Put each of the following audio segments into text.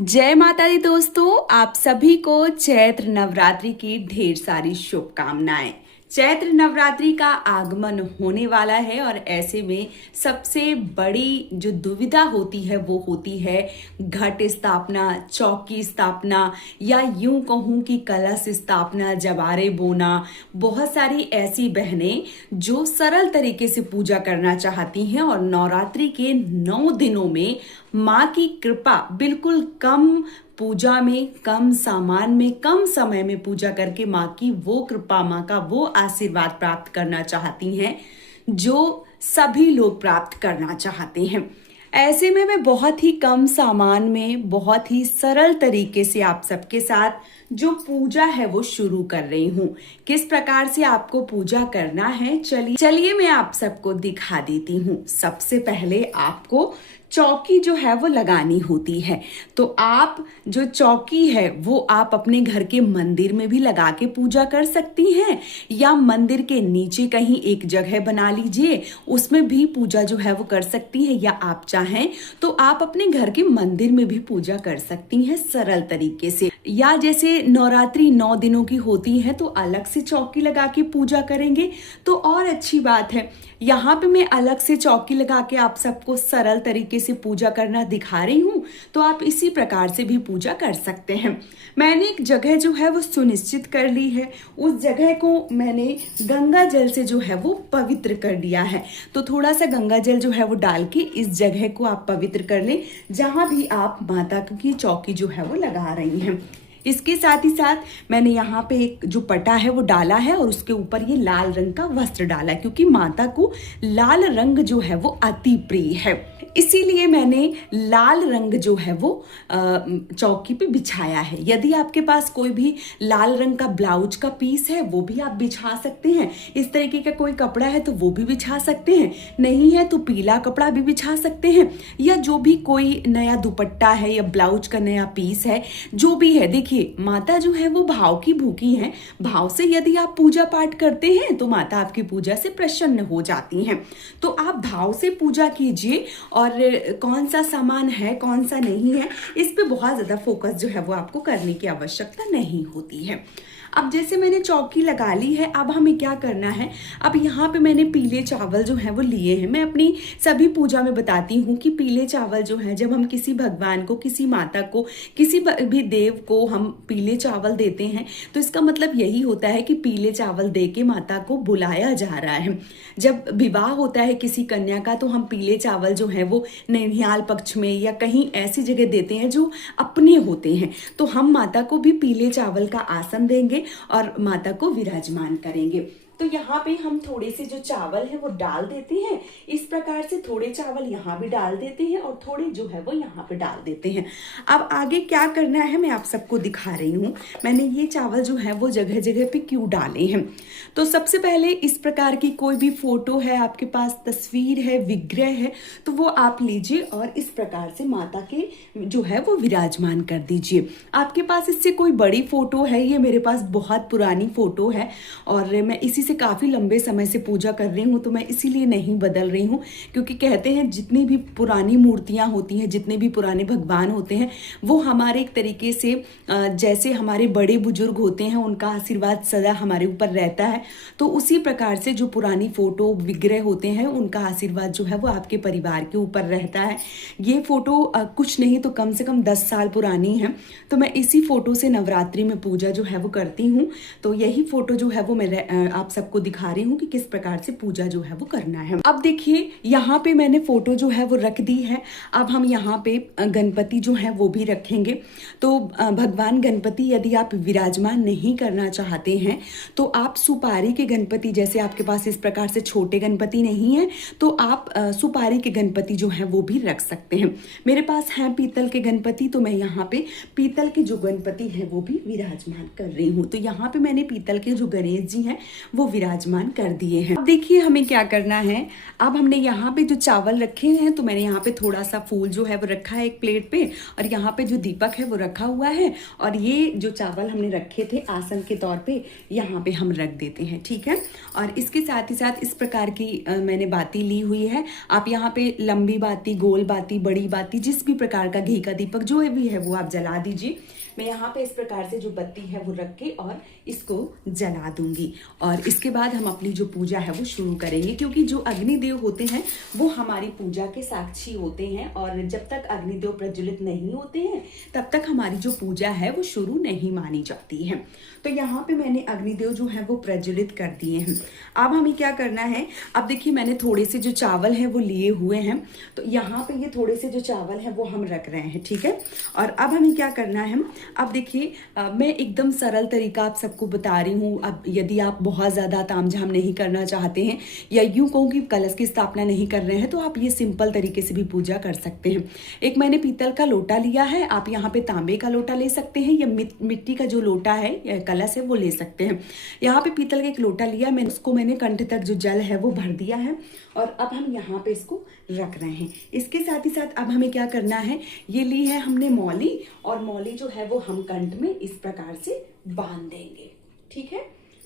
जय माता दी दोस्तों, आप सभी को चैत्र नवरात्रि की ढेर सारी शुभकामनाएं। चैत्र नवरात्रि का आगमन होने वाला है और ऐसे में सबसे बड़ी जो दुविधा होती है वो होती है घट स्थापना, चौकी स्थापना या यूं कहूं कि कलश स्थापना, जवारे बोना। बहुत सारी ऐसी बहनें जो सरल तरीके से पूजा करना चाहती हैं और नवरात्रि के 9 दिनों में माँ की कृपा बिल्कुल कम पूजा में, कम सामान में, कम समय में पूजा करके माँ की वो कृपा, माँ का वो आशीर्वाद प्राप्त करना चाहती हैं जो सभी लोग प्राप्त करना चाहते हैं। ऐसे में मैं बहुत ही कम सामान में, बहुत ही सरल तरीके से आप सबके साथ जो पूजा है वो शुरू कर रही हूँ। किस प्रकार से आपको पूजा करना है, चलिए मैं आप सबको दिखा देती हूँ। सबसे पहले आपको चौकी जो है वो लगानी होती है। तो आप जो चौकी है वो आप अपने घर के मंदिर में भी लगा के पूजा कर सकती हैं या मंदिर के नीचे कहीं एक जगह बना लीजिए, उसमें भी पूजा जो है वो कर सकती हैं। या आप चाहें तो आप अपने घर के मंदिर में भी पूजा कर सकती हैं सरल तरीके से। या जैसे नवरात्रि 9 दिनों की होती है तो अलग से चौकी लगा के पूजा करेंगे तो और अच्छी बात है। यहाँ पे मैं अलग से चौकी लगा के आप सबको सरल तरीके से पूजा करना दिखा रही हूँ, तो आप इसी प्रकार से भी पूजा कर सकते हैं। मैंने एक जगह जो है वो सुनिश्चित कर ली है, उस जगह को मैंने गंगा जल से जो है वो पवित्र कर लिया है। तो थोड़ा सा गंगा जल जो है वो डाल के इस जगह को आप पवित्र कर लें जहां भी आप माता की चौकी जो है वो लगा रही हैं। इसके साथ ही साथ मैंने यहाँ पे एक जो पटा है वो डाला है और उसके ऊपर ये लाल रंग का वस्त्र डाला है, क्योंकि माता को लाल रंग जो है वो अति प्रिय है। इसीलिए मैंने लाल रंग जो है वो चौकी पे बिछाया है। यदि आपके पास कोई भी लाल रंग का ब्लाउज का पीस है वो भी आप बिछा सकते हैं। इस तरीके का कोई कपड़ा है तो वो भी बिछा सकते हैं, नहीं है तो पीला कपड़ा भी बिछा सकते हैं। या जो भी कोई नया दुपट्टा है या ब्लाउज का नया पीस है, जो भी है। देखिए, माता जो है वो भाव की भूखी है। भाव से यदि आप पूजा पाठ करते हैं तो माता आपकी पूजा से प्रसन्न हो जाती हैं। तो आप भाव से पूजा कीजिए और कौन सा सामान है, कौन सा नहीं है, इस पे बहुत ज़्यादा फोकस जो है वो आपको करने की आवश्यकता नहीं होती है। अब जैसे मैंने चौकी लगा ली है, अब हमें क्या करना है। अब यहाँ पे मैंने पीले चावल जो हैं वो लिए हैं। मैं अपनी सभी पूजा में बताती हूँ कि पीले चावल जो हैं, जब हम किसी भगवान को, किसी माता को, किसी भी देव को हम पीले चावल देते हैं तो इसका मतलब यही होता है कि पीले चावल दे के माता को बुलाया जा रहा है। जब विवाह होता है किसी कन्या का तो हम पीले चावल जो है वो नैनिहाल पक्ष में या कहीं ऐसी जगह देते हैं जो अपने होते हैं। तो हम माता को भी पीले चावल का आसन देंगे और माता को विराजमान करेंगे। तो यहाँ पे हम थोड़े से जो चावल है वो डाल देते हैं। इस प्रकार से थोड़े चावल यहाँ भी डाल देते हैं और थोड़े जो है वो यहाँ पे डाल देते हैं। अब आगे क्या करना है मैं आप सबको दिखा रही हूँ। मैंने ये चावल जो है वो जगह जगह पे क्यों डाले हैं। तो सबसे पहले इस प्रकार की कोई भी फोटो है आपके पास, तस्वीर है, विग्रह है, तो वो आप लीजिए और इस प्रकार से माता के जो है वो विराजमान कर दीजिए। आपके पास इससे कोई बड़ी फोटो है, ये मेरे पास बहुत पुरानी फोटो है और मैं इसी से काफी लंबे समय से पूजा कर रही हूँ, तो मैं इसीलिए नहीं बदल रही हूँ। क्योंकि कहते हैं जितनी भी पुरानी मूर्तियां होती हैं, जितने भी पुराने भगवान होते हैं, वो हमारे एक तरीके से जैसे हमारे बड़े बुजुर्ग होते हैं उनका आशीर्वाद सदा हमारे ऊपर रहता है, तो उसी प्रकार से जो पुरानी फोटो विग्रह होते हैं उनका आशीर्वाद जो है वो आपके परिवार के ऊपर रहता है। ये फोटो कुछ नहीं तो कम से कम 10 साल पुरानी है, तो मैं इसी फोटो से नवरात्रि में पूजा जो है वो करती हूँ। तो यही फोटो जो है वो मैं आप सबको दिखा रही हूँ कि किस प्रकार से पूजा जो है वो करना है। अब देखिए, यहाँ पे मैंने फोटो जो है वो रख दी है। अब हम यहाँ पे गणपति जो है वो भी रखेंगे। तो भगवान गणपति यदि आप विराजमान नहीं करना चाहते हैं तो आप सुपारी के गणपति, जैसे आपके पास इस प्रकार से छोटे गणपति नहीं है तो आप सुपारी के गणपति जो है वो भी रख सकते हैं। मेरे पास है पीतल के गणपति, तो मैं यहाँ पे पीतल के जो गणपति है वो भी विराजमान कर रही हूँ। तो यहाँ पे मैंने पीतल के जो गणेश जी हैं वो विराजमान कर दिए हैं। अब देखिए हमें क्या करना है। अब हमने यहाँ पे जो चावल रखे हैं, तो मैंने यहाँ पे थोड़ा सा फूल जो है वो रखा है एक प्लेट पे, और यहाँ पे जो दीपक है वो रखा हुआ है, और ये जो चावल हमने रखे थे आसन के तौर पे यहाँ पे हम रख देते हैं, ठीक है। और इसके साथ ही साथ इस प्रकार की मैंने बाती ली हुई है। आप यहाँ पे लंबी बाती, गोल बाती, बड़ी बाती, जिस भी प्रकार का घी का दीपक जो भी है वो आप जला दीजिए। मैं यहाँ पे इस प्रकार से जो बत्ती है वो रख के और इसको जला दूंगी, और इसके बाद हम अपनी जो पूजा है वो शुरू करेंगे, क्योंकि जो अग्निदेव होते हैं वो हमारी पूजा के साक्षी होते हैं, और जब तक अग्निदेव प्रज्वलित नहीं होते हैं तब तक हमारी जो पूजा है वो शुरू नहीं मानी जाती है। तो यहाँ पे मैंने अग्निदेव जो है वो प्रज्वलित कर दिए हैं। अब हमें क्या करना है, अब देखिए मैंने थोड़े से जो चावल है वो लिए हुए हैं, तो यहाँ पे ये थोड़े से जो चावल है वो हम रख रहे हैं, ठीक है। और अब हमें क्या करना है, अब देखिए मैं एकदम सरल तरीका आप सबको बता रही हूँ। अब यदि आप बहुत ज़्यादा तामझाम नहीं करना चाहते हैं, या यूँ कहूँ कि कलश की स्थापना नहीं कर रहे हैं, तो आप ये सिंपल तरीके से भी पूजा कर सकते हैं। एक मैंने पीतल का लोटा लिया है, आप यहाँ पे तांबे का लोटा ले सकते हैं, या मिट्टी का जो लोटा है या कलश है वो ले सकते हैं। यहाँ पे पीतल का एक लोटा लिया मैंने, उसको मैंने कंठ तक जो जल है वो भर दिया है, और अब हम यहाँ पे इसको रख रहे हैं। इसके साथ ही साथ अब हमें क्या करना है, ये ली है हमने मौली, और मौली जो है वो हम कंठ में इस प्रकार से बांध देंगे, ठीक है।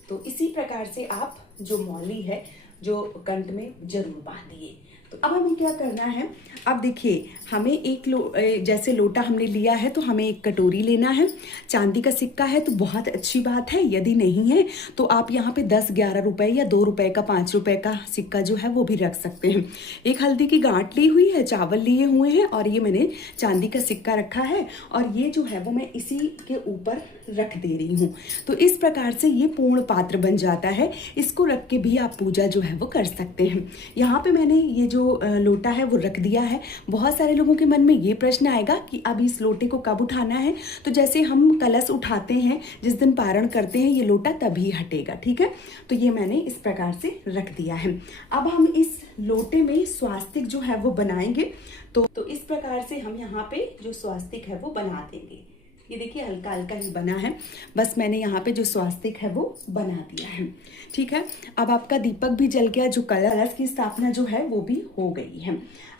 तो इसी प्रकार से आप जो मौली है जो कंठ में जरूर बांधिए। तो अब हमें क्या करना है, अब देखिए हमें जैसे लोटा हमने लिया है, तो हमें एक कटोरी लेना है। चांदी का सिक्का है तो बहुत अच्छी बात है, यदि नहीं है तो आप यहाँ पे 10-11 रुपए या 2 रुपए का, 5 रुपए का सिक्का जो है वो भी रख सकते हैं। एक हल्दी की गांठ ली हुई है, चावल लिए हुए हैं, और ये मैंने चांदी का सिक्का रखा है, और ये जो है वो मैं इसी के ऊपर रख दे रही हूँ। तो इस प्रकार से ये पूर्ण पात्र बन जाता है। इसको रख के भी आप पूजा जो है वो कर सकते हैं। यहाँ पे मैंने ये जो लोटा है वो रख दिया है। बहुत सारे लोगों के मन में ये प्रश्न आएगा कि अब इस लोटे को कब उठाना है, तो जैसे हम कलश उठाते हैं, जिस दिन पारण करते हैं, ये लोटा तभी हटेगा, ठीक है। तो ये मैंने इस प्रकार से रख दिया है। अब हम इस लोटे में स्वास्तिक जो है वो बनाएंगे। तो इस प्रकार से हम यहाँ पे जो स्वास्तिक है वो बना देंगे। ये देखिए हल्का हल्का ही बना है, बस मैंने यहाँ पे जो स्वास्तिक है वो बना दिया है, ठीक है। अब आपका दीपक भी जल गया, जो कलश की स्थापना जो है वो भी हो गई है।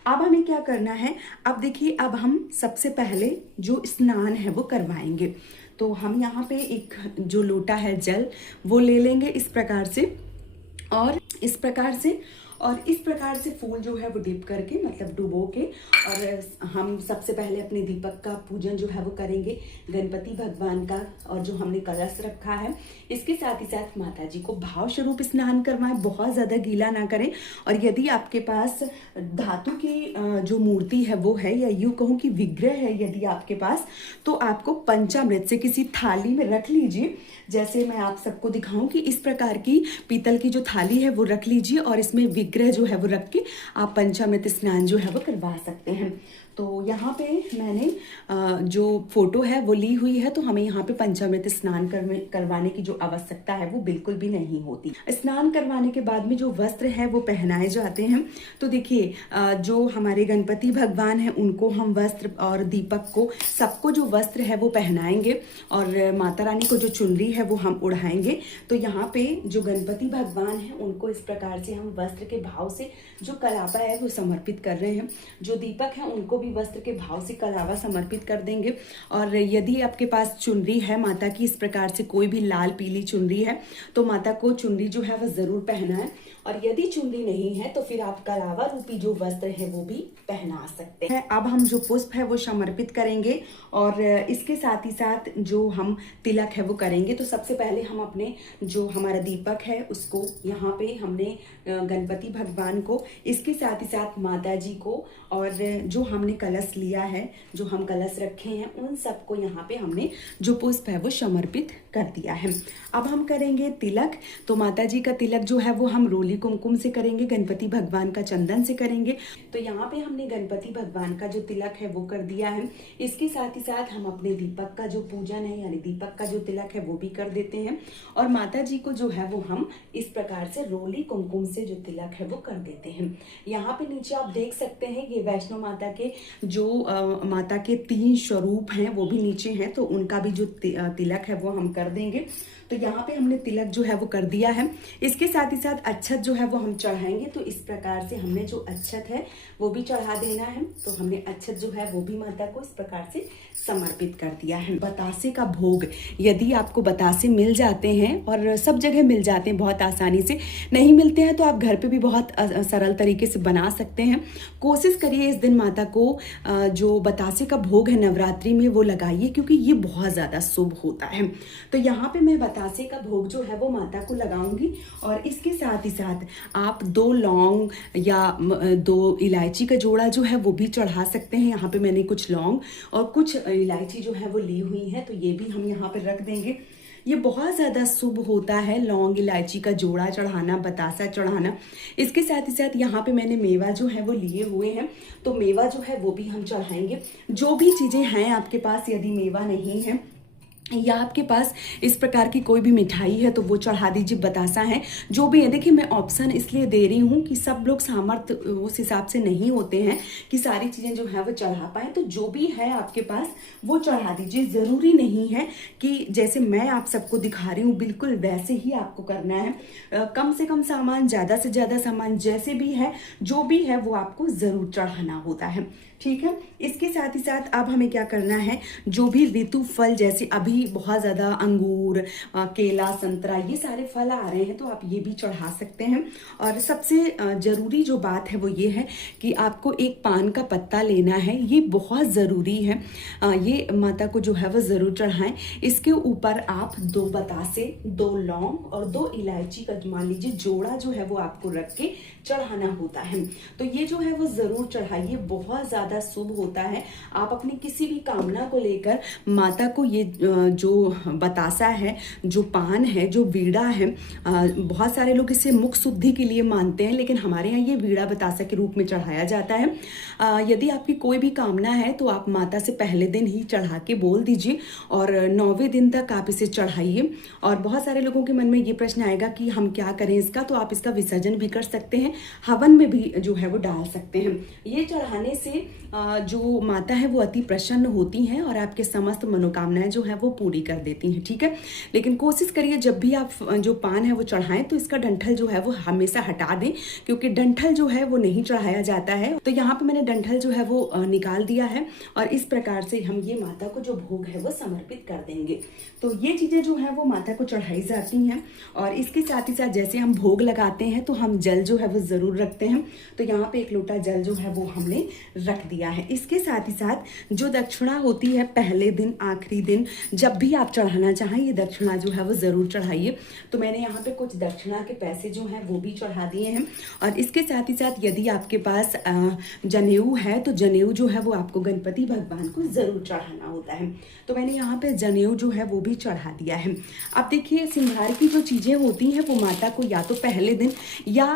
अब हमें क्या करना है, अब देखिए अब हम सबसे पहले जो स्नान है वो करवाएंगे। तो हम यहाँ पे एक जो लोटा है जल वो ले लेंगे इस प्रकार से, और इस प्रकार से फूल जो है वो डिप करके, मतलब डुबो के, और हम सबसे पहले अपने दीपक का पूजन जो है वो करेंगे, गणपति भगवान का, और जो हमने कलश रखा है इसके साथ ही साथ माता जी को भाव स्वरूप स्नान करवाएं, बहुत ज़्यादा गीला ना करें। और यदि आपके पास धातु की जो मूर्ति है वो है, या यूँ कहूँ कि विग्रह है यदि आपके पास, तो आपको पंचामृत से किसी थाली में रख लीजिए। जैसे मैं आप सबको दिखाऊं कि इस प्रकार की पीतल की जो थाली है वो रख लीजिए, और इसमें विग्रह जो है वो रख के आप पंचामृत स्नान जो है वो करवा सकते हैं। तो यहाँ पे मैंने जो फोटो है वो ली हुई है, तो हमें यहाँ पे पंचामृत स्नान करवाने की जो आवश्यकता है वो बिल्कुल भी नहीं होती। स्नान करवाने के बाद में जो वस्त्र है वो पहनाए जाते हैं। तो देखिए जो हमारे गणपति भगवान हैं उनको हम वस्त्र, और दीपक को, सबको जो वस्त्र है वो पहनाएंगे, और माता रानी को जो चुनरी है वो हम उड़ाएंगे। तो यहाँ पे जो गणपति भगवान हैं उनको इस प्रकार से हम वस्त्र के भाव से जो कलापा है वो समर्पित कर रहे हैं। जो दीपक है उनको भी वस्त्र के भाव से कलावा समर्पित कर देंगे। और यदि आपके पास चुनरी है माता की, इस प्रकार से कोई भी लाल पीली चुनरी है, तो माता को चुनरी जो है वह जरूर पहनाएं। और यदि चुनरी नहीं है तो फिर आप कलावा रूपी जो वस्त्र है वो भी पहना सकते हैं। अब हम जो पुष्प है वो समर्पित करेंगे, और इसके साथ ही साथ जो हम तिलक है वो करेंगे। तो सबसे पहले हम अपने जो हमारा दीपक है उसको यहाँ पे हमने गणपति भगवान को, इसके साथ ही साथ माता जी को, और जो हमने कलश लिया है, जो हम कलश रखे हैं, उन सबको यहाँ पे हमने जो पुष्प है वो समर्पित कर दिया है। अब हम करेंगे तिलक। तो माता जी का तिलक जो है वो हम रोली रोली कुमकुम से करेंगे, गणपति भगवान का चंदन से करेंगे। तो यहाँ पे हमने गणपति भगवान का जो तिलक है वो कर दिया है। इसके साथ ही साथ हम अपने दीपक का जो पूजन है यानी दीपक का जो तिलक है वो भी कर देते हैं। और माता जी को जो है वो हम इस प्रकार से रोली कुमकुम से जो तिलक है वो कर देते हैं। यहाँ पे नीचे आप देख सकते हैं ये वैष्णो माता के जो माता के 3 स्वरूप हैं वो भी नीचे हैं, तो उनका भी जो तिलक है वो हम कर देंगे। तो यहाँ पे हमने तिलक जो है वो कर दिया है। इसके साथ ही साथ अच्छत जो है वो हम चढ़ाएंगे। तो इस प्रकार से हमने जो अच्छत है वो भी चढ़ा देना है। तो हमने अच्छत जो है वो भी माता को इस प्रकार से समर्पित कर दिया है। बतासे का भोग, यदि आपको बतासे मिल जाते हैं और सब जगह मिल जाते हैं बहुत आसानी से, नहीं मिलते हैं तो आप घर पे भी बहुत सरल तरीके से बना सकते हैं। कोशिश करिए इस दिन माता को जो बतासे का भोग है नवरात्रि में वो लगाइए, क्योंकि ये बहुत ज़्यादा शुभ होता है। तो यहाँ पे मैं बतासे का भोग जो है वो माता को लगाऊंगी। और इसके साथ ही साथ आप 2 लौंग या 2 इलायची का जोड़ा जो है वो भी चढ़ा सकते हैं। यहाँ पे मैंने कुछ लौंग और कुछ इलायची जो है वो ली हुई है, तो ये भी हम यहाँ पे रख देंगे। ये बहुत ज़्यादा शुभ होता है लौंग इलायची का जोड़ा चढ़ाना, बतासा चढ़ाना। इसके साथ ही साथ यहाँ पे मैंने मेवा जो है वो लिए हुए हैं, तो मेवा जो है वो भी हम चढ़ाएंगे। जो भी चीज़ें हैं आपके पास, यदि मेवा नहीं है या आपके पास इस प्रकार की कोई भी मिठाई है तो वो चढ़ा दीजिए, बतासा है जो भी है। देखिए मैं ऑप्शन इसलिए दे रही हूँ कि सब लोग सामर्थ्य उस हिसाब से नहीं होते हैं कि सारी चीज़ें जो है वो चढ़ा पाएँ। तो जो भी है आपके पास वो चढ़ा दीजिए। ज़रूरी नहीं है कि जैसे मैं आप सबको दिखा रही हूँ बिल्कुल वैसे ही आपको करना है। कम से कम सामान, ज़्यादा से ज़्यादा सामान, जैसे भी है जो भी है वो आपको ज़रूर चढ़ाना होता है, ठीक है। इसके साथ ही साथ अब हमें क्या करना है, जो भी ऋतु फल, जैसे अभी बहुत ज़्यादा अंगूर, केला, संतरा, ये सारे फल आ रहे हैं तो आप ये भी चढ़ा सकते हैं। और सबसे ज़रूरी जो बात है वो ये है कि आपको एक पान का पत्ता लेना है, ये बहुत ज़रूरी है। ये माता को जो है वो ज़रूर चढ़ाएं। इसके ऊपर आप 2 बतासे, 2 लौंग और 2 इलायची का मान लीजिए जोड़ा जो है वो आपको रख के चढ़ाना होता है। तो ये जो है वो ज़रूर चढ़ाइए, बहुत ज़्यादा शुभ होता है। आप अपनी किसी भी कामना को लेकर माता को ये जो बतासा है, जो पान है, जो वीड़ा है, बहुत सारे लोग इसे मुख शुद्धि के लिए मानते हैं, लेकिन हमारे यहाँ ये वीड़ा बतासा के रूप में चढ़ाया जाता है। यदि आपकी कोई भी कामना है तो आप माता से पहले दिन ही चढ़ा के बोल दीजिए और 9वें दिन तक आप इसे चढ़ाइए। और बहुत सारे लोगों के मन में ये प्रश्न आएगा कि हम क्या करें इसका, तो आप इसका विसर्जन भी कर सकते हैं, हवन में भी जो है वो डाल सकते हैं। ये चढ़ाने से जो माता है वो अति प्रसन्न होती हैं और आपके समस्त मनोकामनाएं जो है वो पूरी कर देती हैं, ठीक है। लेकिन कोशिश करिए जब भी आप जो पान है वो चढ़ाएं तो इसका डंठल जो है वो हमेशा हटा दें, क्योंकि डंठल जो है वो नहीं चढ़ाया जाता है। तो यहाँ पे मैंने डंठल जो है वो निकाल दिया है और इस प्रकार से हम ये माता को जो भोग है वो समर्पित कर देंगे। तो ये चीज़ें जो है वो माता को चढ़ाई जाती हैं। और इसके साथ ही साथ जैसे हम भोग लगाते हैं तो हम जल जो है वो ज़रूर रखते हैं। तो यहाँ पे 1 लोटा जल जो है वो हमने रख दिया है। इसके साथ ही साथ जो दक्षिणा होती है पहले दिन, आखिरी दिन, जब भी आप चढ़ाना चाहें ये दक्षिणा जो है वो ज़रूर चढ़ाइए। तो मैंने यहाँ पे कुछ दक्षिणा के पैसे जो हैं वो भी चढ़ा दिए हैं। और इसके साथ ही साथ यदि आपके पास जनेऊ है तो जनेऊ जो है वो आपको गणपति भगवान को ज़रूर चढ़ाना होता है। तो मैंने यहाँ पे जनेऊ जो है वो भी चढ़ा दिया है। अब देखिए सिंगार की जो चीज़ें होती हैं वो माता को या तो पहले दिन या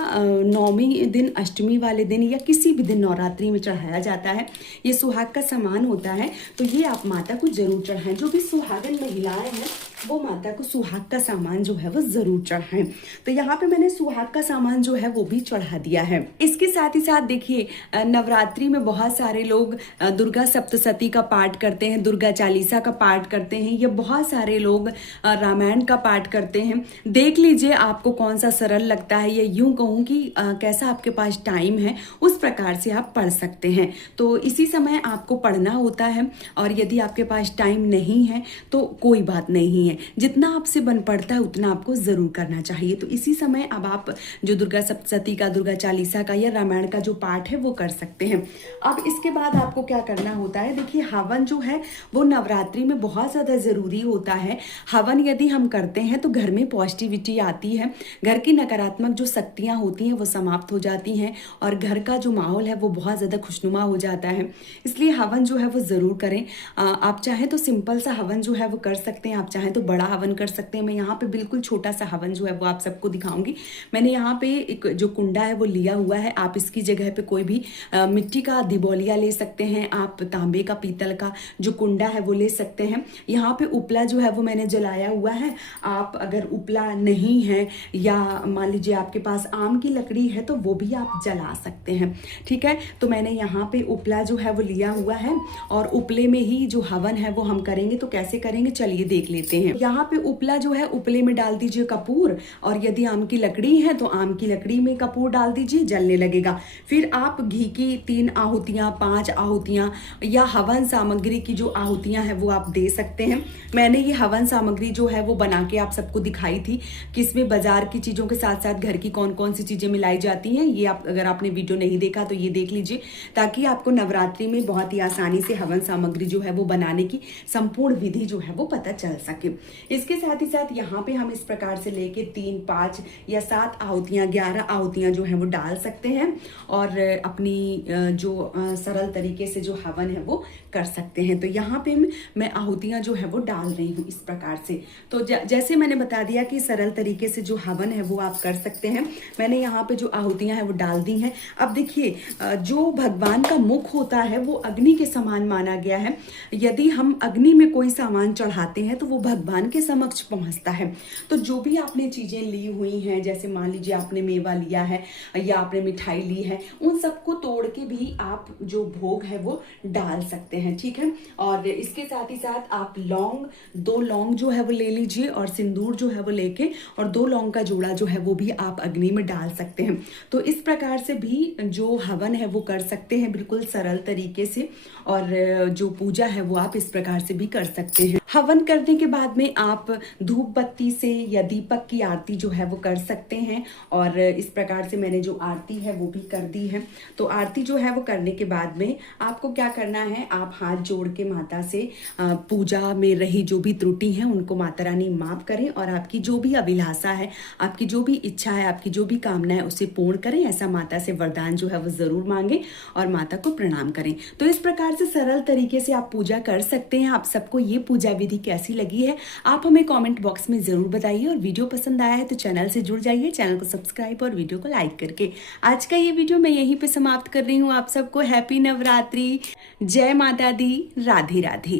9वें दिन, अष्टमी वाले दिन या किसी भी दिन नवरात्रि में चढ़ाया जाता है। ये सुहाग का सामान होता है, तो ये आप माता को जरूर चढ़ाएं। जो भी सुहागन महिलाएं हैं वो माता को सुहाग का सामान जो है वो जरूर चढ़ाएं। तो यहाँ पे मैंने सुहाग का सामान जो है वो भी चढ़ा दिया है। इसके साथ ही साथ देखिए नवरात्रि में बहुत सारे लोग दुर्गा सप्तशती का पाठ करते हैं, दुर्गा चालीसा का पाठ करते हैं, या बहुत सारे लोग रामायण का पाठ करते हैं। देख लीजिए आपको कौन सा सरल लगता है, या यूं कहूँ कि कैसा आपके पास टाइम है उस प्रकार से आप पढ़ सकते हैं। तो इसी समय आपको पढ़ना होता है, और यदि आपके पास टाइम नहीं है तो कोई बात नहीं है, जितना आपसे बन पड़ता है उतना आपको जरूर करना चाहिए। तो इसी समय अब आप जो दुर्गा सप्तशती का, दुर्गा चालीसा का या रामायण का जो पाठ है वो कर सकते हैं। अब इसके बाद आपको क्या करना होता है, देखिए हवन जो है वो नवरात्रि में बहुत ज़्यादा ज़रूरी होता है। हवन यदि हम करते हैं तो घर में पॉजिटिविटी आती है, घर की नकारात्मक जो शक्तियाँ होती हैं वो समाप्त हो जाती हैं, और घर का जो माहौल है वो बहुत ज़्यादा खुशनुमा हो जाता है। इसलिए हवन जो है वो ज़रूर करें। आप चाहें तो सिंपल सा हवन जो है वो कर सकते हैं, आप चाहें तो तो बड़ा हवन कर सकते हैं। मैं यहाँ पे बिल्कुल छोटा सा हवन जो है वो आप सबको दिखाऊंगी। मैंने यहाँ पे एक जो कुंडा है वो लिया हुआ है। आप इसकी जगह पे कोई भी मिट्टी का दिबोलिया ले सकते हैं, आप तांबे का, पीतल का जो कुंडा है वो ले सकते हैं। यहाँ पे उपला जो है वो मैंने जलाया हुआ है। आप अगर उपला नहीं है या मान लीजिए आपके पास आम की लकड़ी है तो वो भी आप जला सकते हैं। ठीक है, तो मैंने यहाँ पे उपला जो है वो लिया हुआ है और उपले में ही जो हवन है वो हम करेंगे। तो कैसे करेंगे चलिए देख लेते हैं। यहाँ पे उपला जो है उपले में डाल दीजिए कपूर, और यदि आम की लकड़ी है तो आम की लकड़ी में कपूर डाल दीजिए, जलने लगेगा। फिर आप घी की 3 आहुतियां, 5 आहुतियां या हवन सामग्री की जो आहुतियां हैं वो आप दे सकते हैं। मैंने ये हवन सामग्री जो है वो बना के आप सबको दिखाई थी कि इसमें बाजार की चीजों के साथ साथ घर की कौन कौन सी चीजें मिलाई जाती हैं। ये आप अगर आपने वीडियो नहीं देखा तो ये देख लीजिए, ताकि आपको नवरात्रि में बहुत ही आसानी से हवन सामग्री जो है वो बनाने की संपूर्ण विधि जो है वो पता चल सके। इसके साथ ही साथ यहाँ पे हम इस प्रकार से लेके 3, 5 या 7 आहुतियां, 11 आहुतियां जो है वो डाल सकते हैं और अपनी जो सरल तरीके से जो हवन है वो कर सकते हैं। तो यहाँ पे मैं आहुतियां जो है वो डाल रही हूँ इस प्रकार से। तो जैसे मैंने बता दिया कि सरल तरीके से जो हवन है वो आप कर सकते हैं। मैंने यहाँ पे जो आहुतियां हैं वो डाल दी हैं। अब देखिए, जो भगवान का मुख होता है वो अग्नि के समान माना गया है। यदि हम अग्नि में कोई सामान चढ़ाते हैं तो वो भगवान के समक्ष पहुंचता है। तो जो भी आपने चीजें ली हुई हैं, जैसे मान लीजिए आपने मेवा लिया है या आपने मिठाई ली है, उन सबको तोड़ के भी आप जो भोग है वो डाल सकते हैं। ठीक है, और इसके साथ ही साथ आप लौंग, 2 लौंग जो है वो ले लीजिए और सिंदूर जो है वो लेके और 2 लौंग का जोड़ा जो है वो भी आप अग्नि में डाल सकते हैं। तो इस प्रकार से भी जो हवन है वो कर सकते हैं बिल्कुल सरल तरीके से, और जो पूजा है वो आप इस प्रकार से भी कर सकते हैं। हवन करने के बाद में आप धूप बत्ती से या दीपक की आरती जो है वो कर सकते हैं, और इस प्रकार से मैंने जो आरती है वो भी कर दी है। तो आरती जो है वो करने के बाद में आपको क्या करना है, आप हाथ जोड़ के माता से पूजा में रही जो भी त्रुटि है उनको माता रानी माफ करें, और आपकी जो भी अभिलाषा है, आपकी जो भी इच्छा है, आपकी जो भी कामना है उसे पूर्ण करें। ऐसा माता से वरदान जो है वो जरूर मांगे और माता को प्रणाम करें। तो इस प्रकार से सरल तरीके से आप पूजा कर सकते हैं। आप सबको ये पूजा विधि कैसी लगी है आप हमें कमेंट बॉक्स में जरूर बताइए, और वीडियो पसंद आया है तो चैनल से जुड़ जाइए, चैनल को सब्सक्राइब और वीडियो को लाइक करके। आज का ये वीडियो मैं यहीं पे समाप्त कर रही हूँ। आप सबको हैप्पी नवरात्रि, जय माता दी, राधे राधे।